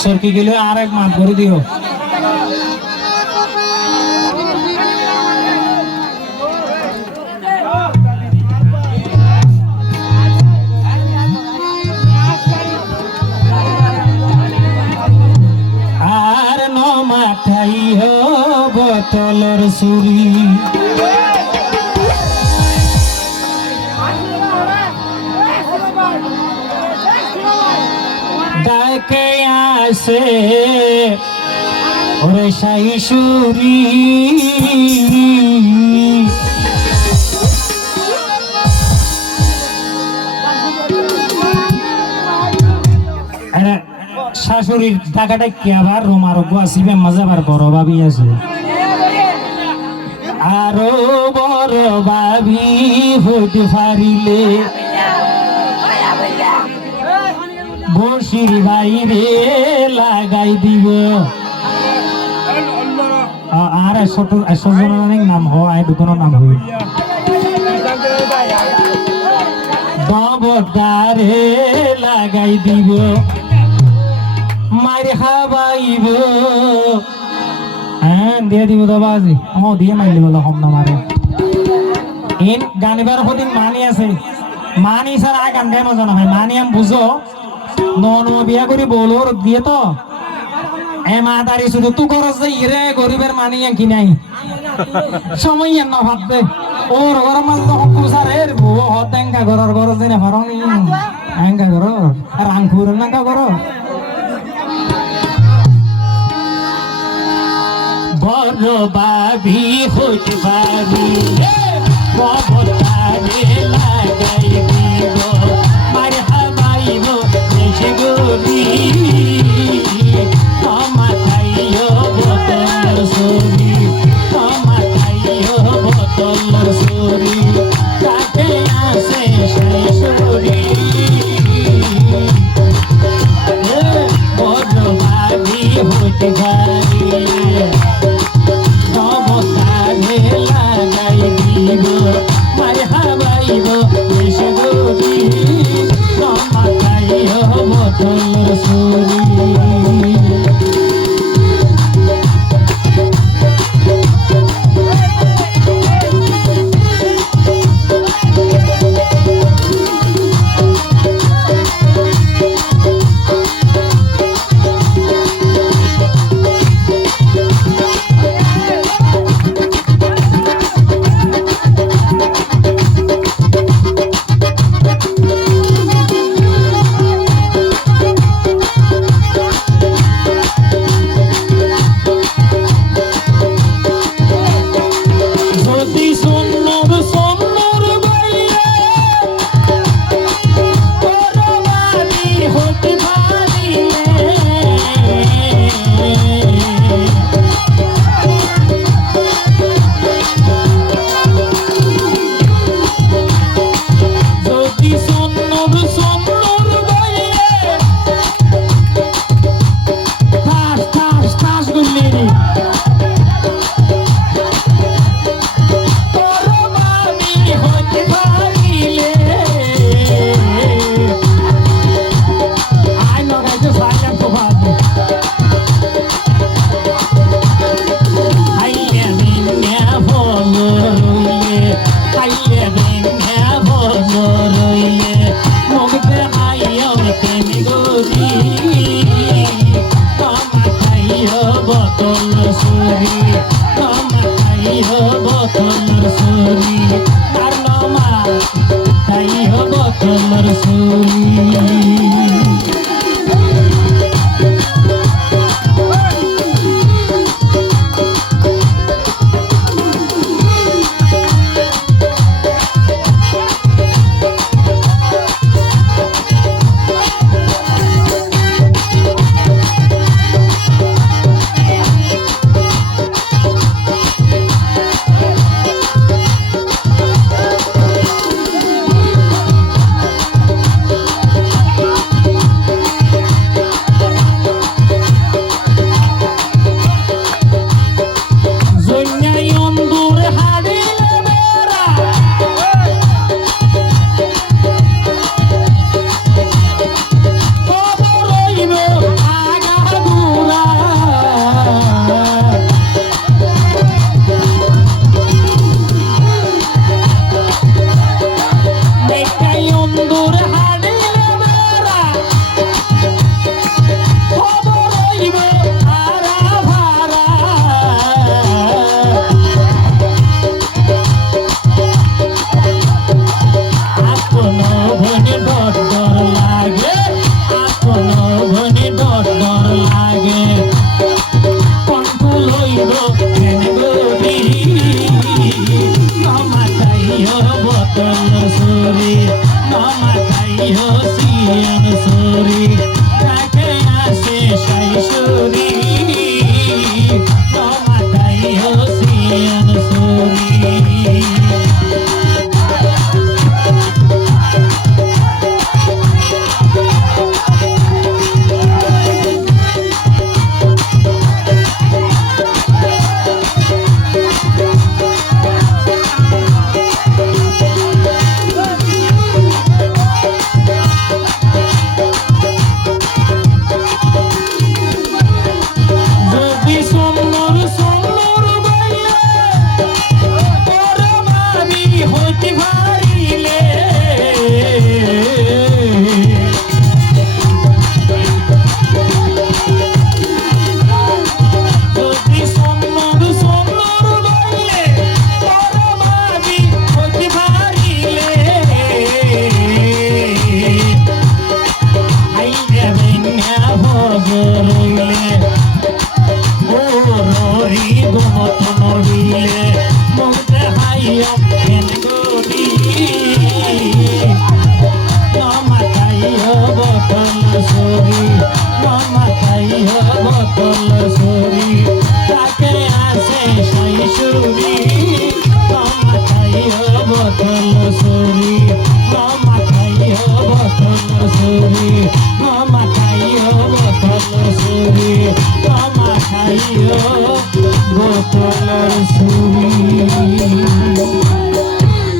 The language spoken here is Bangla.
সরকি গেলে আর এক মাঠ করে দিও। আর ন মাথাই বোতলর সুরি ডাকে আসে, ওরে শাইশুরি শাশুড়ির টাকাটা কি আবার? রোমার আসিবে মজাবার বড় ভাবি আছে। আরও বড় ভাবি হইতে পারিলে বসির বাইরে লাগাই দিব। আর সজনের নাম হয় দোকানের নাম হই বাবদারে লাগাই দিব। মারি খাবাইব। হ্যাঁ দিয়ে দিব বাজি। ও দিয়ে মাইলি বলো কম না মারে। ইন গানিবার সদিন মানি আছে। মানি স্যার আগ গান গাই মজা না ভাই মানি আমি বুঝো। নন বিয়া করি বলোর দিয়ে তো। এ মা দাঁড়ি শুধু তু গরিবের মানি কি নাই। সময় এন না দে। ওর ঘর মাল তো হকু স্যার এর বউ হত এঙ্কা ঘরের ঘর যে না হরং এঙ্কা ঘর আর আঙ্কুর নাঙ্কা ঘর। বড় বাবি পারি সুরি ಸೂರಿ